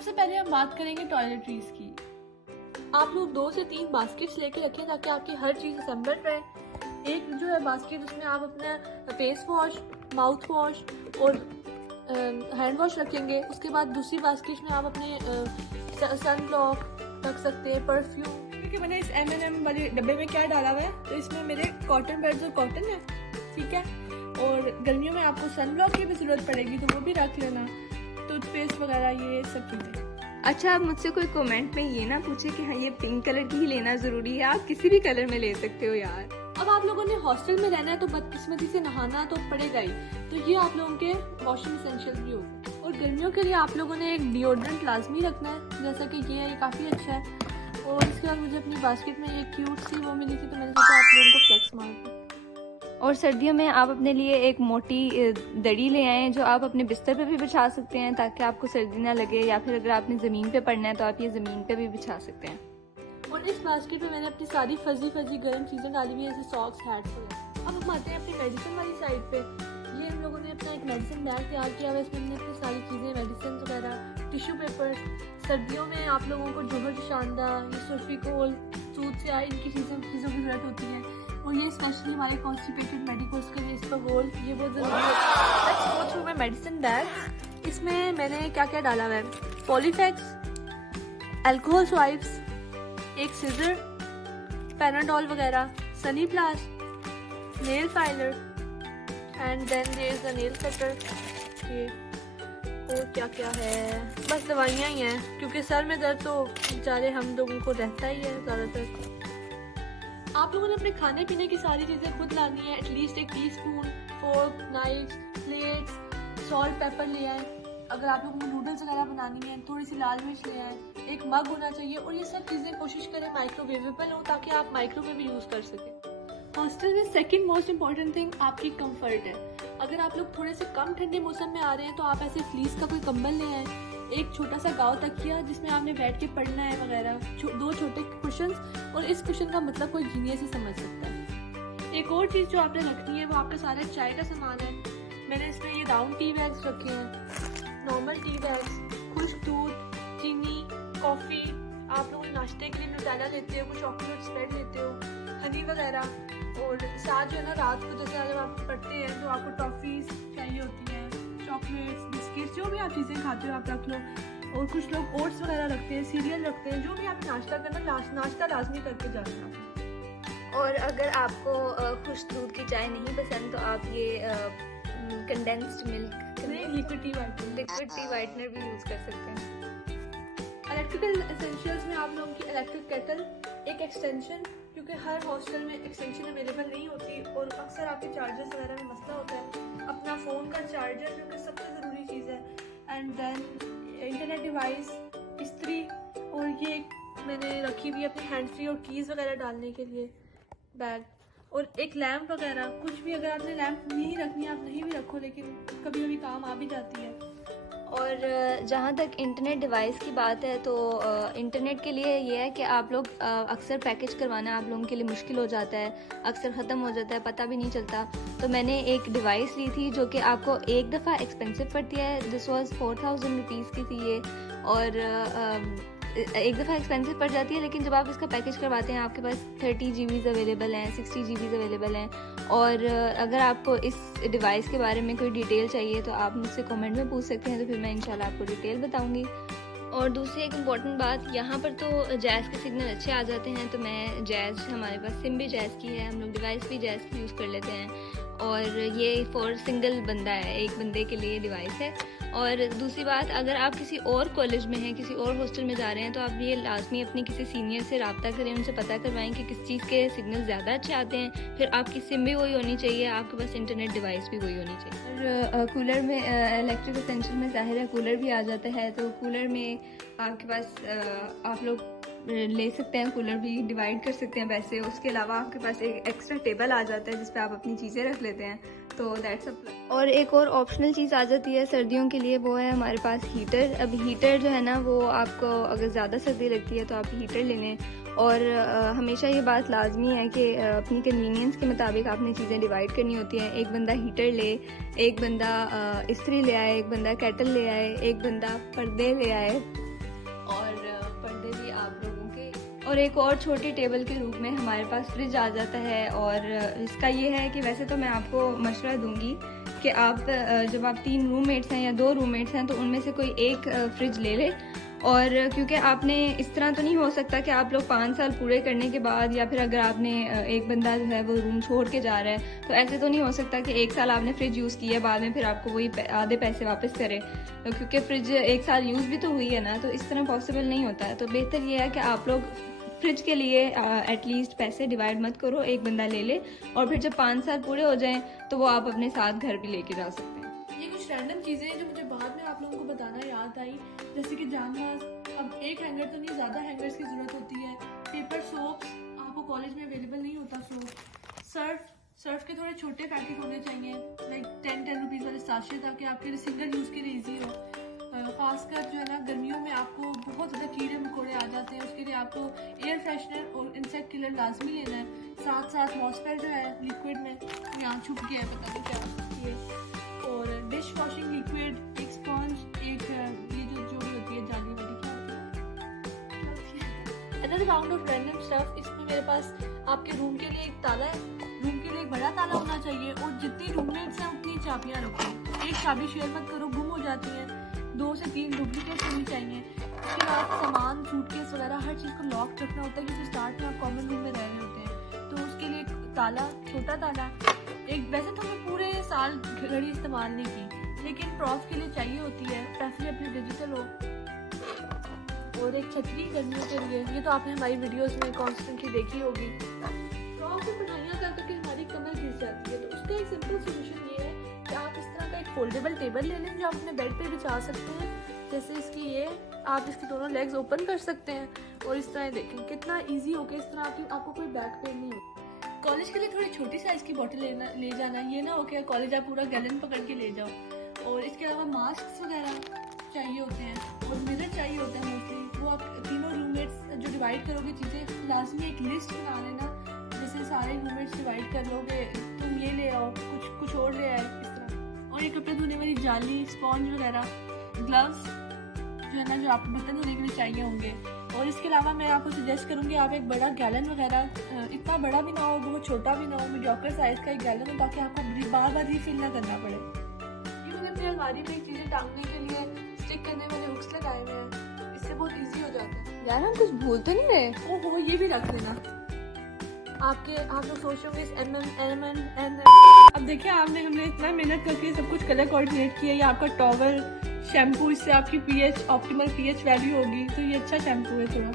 सबसे पहले हम बात करेंगे टॉयलेटरीज की। आप लोग 2 से 3 बास्केट्स लेके रखें ताकि आपकी हर चीज़ असेंबल्ड रहे। एक जो है बास्केट उसमें आप अपना फेस वॉश, माउथ वॉश और हैंड वॉश रखेंगे। उसके बाद दूसरी बास्केट में आप अपने सन ब्लॉक रख सकते हैं, परफ्यूम। क्योंकि मैंने इस M&M वाले डब्बे में क्या डाला हुआ है, तो इसमें मेरे कॉटन पैड्स और कॉटन है, ठीक है। और गर्मियों में आपको सन ब्लॉक की भी ज़रूरत पड़ेगी तो वो भी रख लेना, टूथपेस्ट वगैरह, ये सब चीज़ें। अच्छा, आप मुझसे कोई कमेंट में ये ना पूछे कि हाँ ये पिंक कलर की ही लेना ज़रूरी है, आप किसी भी कलर में ले सकते हो यार। अब आप लोगों ने हॉस्टल में रहना है तो बदकिस्मती से नहाना तो पड़ेगा ही, तो ये आप लोगों के वॉशिंग एसेंशियल भी होगा। और गर्मियों के लिए आप लोगों ने एक डिओड्रेंट लाजमी रखना है, जैसा कि ये काफ़ी अच्छा है। और इसके बाद मुझे अपनी बास्केट में एक क्यूट सी वो मिली थी, तो मैंने सोचा आप लोगों को फ्लेक्स मार दूं। और सर्दियों में आप अपने लिए एक मोटी दरी ले आए जो आप अपने बिस्तर पे भी बिछा सकते हैं ताकि आपको सर्दी ना लगे, या फिर अगर आपने ज़मीन पे पड़ना है तो आप ये ज़मीन पे भी बिछा सकते हैं। और इस बास्केट में मैंने अपनी सारी फजी गर्म चीज़ें डाली हुई है, जैसे सॉक्स, हैट्स वगैरह। अब हम आते हैं अपनी मेडिसिन वाली साइड पे। ये हम लोगों ने अपना एक मेडिसिन बैग तैयार किया हुआ है, इसमें हमने अपनी सारी चीज़ें, मेडिसिन वगैरह, टिश्यू पेपर्स। सर्दियों में आप लोगों को जोहर शानदा, ये सुल्फिकोल, सूद से इनकी चीज़ों की ज़रूरत होती है। और ये स्पेशली हमारे कॉन्स्टिपेटेड मेडिकोस के लिए इसका गोल ये बहुत ज़रूरी है। Let's go through my medicine bag. इसमें मैंने क्या क्या डाला हुआ है, पॉलीफैक्स, अल्कोहल स्वाइप्स, एक सीजर, पैनाडोल वगैरह, sunny plast, nail filer and then there is a nail cutter. ये और क्या क्या है, बस दवाइयाँ ही हैं क्योंकि सर में दर्द तो बेचारे हम लोगों को रहता ही है ज़्यादातर। आप लोगों ने अपने खाने पीने की सारी चीज़ें खुद लानी है। एटलीस्ट एक teaspoon, fork, knife, plates, salt, paper ले आए। अगर आप लोगों को नूडल्स वगैरह बनानी है, थोड़ी सी लाल मिर्च ले आए, एक मग होना चाहिए। और ये सब चीज़ें कोशिश करें माइक्रोवेवेबल हो ताकि आप माइक्रोवेव भी यूज़ कर सकें। हॉस्टल में सेकंड मोस्ट इम्पॉर्टेंट थिंग आपकी कंफर्ट है। अगर आप लोग थोड़े से कम ठंडे मौसम में आ रहे हैं तो आप ऐसे फ्लीस का कोई कंबल ले आए, एक छोटा सा गाँव तकिया जिसमें आपने बैठ के पढ़ना है वगैरह, 2 छोटे कुशन्स। और इस कुशन का मतलब कोई जीनियस ही समझ सकता है। एक और चीज़ जो आपने रखनी है वो आपका सारा चाय का सामान है। मैंने इसमें ये राउंड टी बैग्स रखे हैं, नॉर्मल टी बैग्स, खुश्क दूध, चीनी, कॉफ़ी। आप लोग नाश्ते के लिए नुटेला लेते हो, कुछ चॉकलेट स्प्रेड लेते हो, हनी वगैरह। और साथ जो है ना, रात को जैसे जब आप पढ़ते हैं तो आपको टॉफ़ीज़ चाहिए होती हैं, चॉकलेट्स, बिस्किट्स, जो भी आप चीज़ें खाते हो आप रख लो। और कुछ लोग ओट्स वगैरह रखते हैं, सीरियल रखते हैं, जो भी आप नाश्ता करना, नाश्ता लाजमी करके जाना है। और अगर आपको खुश्क दूध की चाय नहीं पसंद तो आप ये condensed milk, liquid T whitener भी यूज़ कर सकते हैं। इलेक्ट्रिकल एसेंशियल्स में आप लोगों की इलेक्ट्रिक केटल, एक एक्सटेंशन, क्योंकि हर हॉस्टल में एक्सटेंशन अवेलेबल नहीं होती और अक्सर आपके चार्जर्स वगैरह में मसला होता है। अपना फ़ोन का चार्जर जो कि सबसे ज़रूरी चीज़ है, एंड देन इंटरनेट डिवाइस, इस्त्री। और ये मैंने रखी हुई अपनी हैंड फ्री और कीज़ वगैरह डालने के लिए बैग। और एक लैम्प वगैरह, कुछ भी अगर आपने लैम्प नहीं रखनी आप नहीं भी रखो, लेकिन कभी कभी काम आ भी जाती है। और जहाँ तक इंटरनेट डिवाइस की बात है तो इंटरनेट के लिए ये है कि आप लोग अक्सर पैकेज करवाना आप लोगों के लिए मुश्किल हो जाता है, अक्सर ख़त्म हो जाता है, पता भी नहीं चलता। तो मैंने एक डिवाइस ली थी जो कि आपको एक दफ़ा एक्सपेंसिव पड़ती है। दिस वाज 4000 रुपीज़ की थी ये, और एक दफ़ा एक्सपेंसिव पड़ जाती है, लेकिन जब आप इसका पैकेज करवाते हैं आपके पास 30 GB अवेलेबल हैं, 60 GB अवेलेबल हैं। और अगर आपको इस डिवाइस के बारे में कोई डिटेल चाहिए तो आप मुझसे कमेंट में पूछ सकते हैं, तो फिर मैं इंशाल्लाह आपको डिटेल बताऊंगी। और दूसरी एक इम्पॉर्टेंट बात, यहाँ पर तो जैज़ के सिग्नल अच्छे आ जाते हैं, तो मैं जैज़, हमारे पास सिम भी जैज़ की है, हम लोग डिवाइस भी जैज़ की यूज़ कर लेते हैं। और ये फॉर सिंगल बंदा है, एक बंदे के लिए डिवाइस है। और दूसरी बात, अगर आप किसी और कॉलेज में हैं, किसी और हॉस्टल में जा रहे हैं, तो आप ये लाजमी अपनी किसी सीनियर से रब्ता करें, उनसे पता करवाएं कि किस चीज़ के सिग्नल ज़्यादा अच्छे आते हैं। फिर आपकी सिम भी वही होनी चाहिए, आपके पास इंटरनेट डिवाइस भी वही होनी चाहिए। और कूलर में इलेक्ट्रिक एसेंशियल में ज़ाहिर है कूलर भी आ जाता है, तो कूलर में आपके पास आप लोग ले सकते हैं, कूलर भी डिवाइड कर सकते हैं पैसे। उसके अलावा आपके पास एक एक्स्ट्रा टेबल आ जाता है जिस पे आप अपनी चीज़ें रख लेते हैं, तो दैट्स अ प्लस। और एक और ऑप्शनल चीज़ आ जाती है सर्दियों के लिए, वो है हमारे पास हीटर। अब हीटर जो है ना, वो आपको अगर ज़्यादा सर्दी लगती है तो आप हीटर ले लें। और हमेशा ये बात लाजमी है कि अपनी कन्वीनियंस के मुताबिक आपने चीज़ें डिवाइड करनी होती हैं। एक बंदा हीटर ले, एक बंदा इस्त्री ले आए, एक बंदा केटल ले आए, एक बंदा पर्दे ले आए, और पर्दे भी आप लोगों के, और एक और छोटी टेबल के रूप में हमारे पास फ्रिज आ जाता है। और इसका ये है कि वैसे तो मैं आपको मशवरा दूंगी कि आप जब आप 3 रूममेट्स हैं या 2 रूममेट्स हैं तो उनमें से कोई एक फ्रिज ले ले। और क्योंकि आपने इस तरह तो नहीं हो सकता कि आप लोग 5 साल पूरे करने के बाद, या फिर अगर आपने एक बंदा जो है वो रूम छोड़ के जा रहा है तो ऐसे तो नहीं हो सकता कि 1 साल आपने फ्रिज यूज़ किया बाद में फिर आपको वही आधे पैसे वापस करे, तो क्योंकि फ्रिज 1 साल यूज़ भी तो हुई है ना, तो इस तरह पॉसिबल नहीं होता है। तो बेहतर ये है कि आप लोग फ्रिज के लिए एटलीस्ट पैसे डिवाइड मत करो, एक बंदा ले ले, और फिर जब 5 साल पूरे हो जाएं तो वो आप अपने साथ घर भी लेके जा सकते हैं। ये कुछ रैंडम चीज़ें हैं जो मुझे बाद में आप लोगों को बताना याद आई, जैसे कि जानमाज, अब एक हैंगर तो नहीं, ज़्यादा हैंगर्स की ज़रूरत होती है। पेपर सोप्स, आपको कॉलेज में अवेलेबल नहीं होता सोप। सर्फ के थोड़े छोटे पैकेट होने चाहिए, लाइक 10 रुपीज़ वाले साशे, ताकि आपके लिए सिंगल यूज़ के लिए ईजी हो। खासकर जो है ना गर्मियों में आपको बहुत ज़्यादा कीड़े मकोड़े आ जाते हैं, उसके लिए आपको एयर फ्रेशनर और इंसेक्ट किलर लाजमी लेना है। साथ साथ मॉइस्चराइजर जो है लिक्विड में, यहाँ छुप गया है, पता नहीं क्या ये, और डिश वॉशिंग लिक्विड, एक स्पॉन्ज, एक ये जो भी होती है जाली वाली, क्या होती है, another round of random stuff. इसमें मेरे पास आपके रूम के लिए एक ताला है, रूम के लिए एक बड़ा ताला होना चाहिए, और जितनी रूममेट्स हैं उतनी चाबियाँ रखो। एक चाबी शेयर मत करो, गुम हो जाती है। 2 से 3 डुप्लीकेट होनी चाहिए। उसके बाद सामान, सूटकेस वगैरह हर चीज़ को लॉक रखना होता है, क्योंकि स्टार्ट में आप कॉमन रूम में रह रहे होते हैं, तो उसके लिए एक ताला, छोटा ताला। एक वैसे तो मैं पूरे साल घड़ी इस्तेमाल नहीं की, लेकिन प्रॉफ के लिए चाहिए होती है, प्रेफरेबली डिजिटल हो। और एक छतरी गर्मियों के लिए, ये तो आपने हमारी वीडियोस में कॉन्स्टेंटली देखी होगी। प्रॉफ को पढ़ाइयाँ कर करके हमारी कमर घिस जाती है, तो उसका एक सिंपल सोल्यूशन ये है कि आप इस तरह का एक फोल्डेबल टेबल ले लें जो आप अपने बेड पे बिछा सकते हैं। जैसे इसकी ये, आप इसकी दोनों लेग्स ओपन कर सकते हैं, और इस तरह देखें कितना इजी हो गया। इस तरह आपको कोई बैक पेन नहीं हो। कॉलेज के लिए थोड़ी छोटी साइज़ की बॉटल ले जाना, ये ना हो कि कॉलेज आप पूरा गैलन पकड़ के ले जाओ। और इसके अलावा मास्क वगैरह चाहिए होते हैं, और मिरर चाहिए होता है मोस्टली। वो आप तीनों रूममेट्स जो डिवाइड करोगे चीज़ें, लाजमी एक लिस्ट बना लेना, जैसे सारे रूममेट्स डिवाइड कर लोगे, तुम ये ले आओ, कुछ और ले आए, इस तरह। और ये कपड़े धोने वाली जाली, स्पॉन्ज वगैरह, ग्लव्स जो है ना, जो आपको बर्तन धोने के लिए चाहिए होंगे। और इसके अलावा मैं आपको सजेस्ट करूँगी आप एक बड़ा गैलन वगैरह, इतना बड़ा भी ना हो, बहुत छोटा भी ना हो, मीडियोकर साइज़ का एक गैलन हो, ताकि आपको बार बार रीफिल ना करना पड़े। ये मैंने अपनी अलमारी में चीज़ें टांगने के लिए स्टिक करने वाले हुक्स लगाए हुए हैं, इससे बहुत ईजी हो जाता है। यार हम कुछ भूल तो नहीं रहे? ओहो, ये भी रख लेना। आप लोग सोच रहे होंगे MM, अब देखिए हमने इतना मेहनत करके सब कुछ कलर कोऑर्डिनेट किया। ये आपका टॉवल, शैम्पू, इससे आपकी ऑप्टिमल pH वैल्यू होगी, तो ये अच्छा शैम्पू है थोड़ा।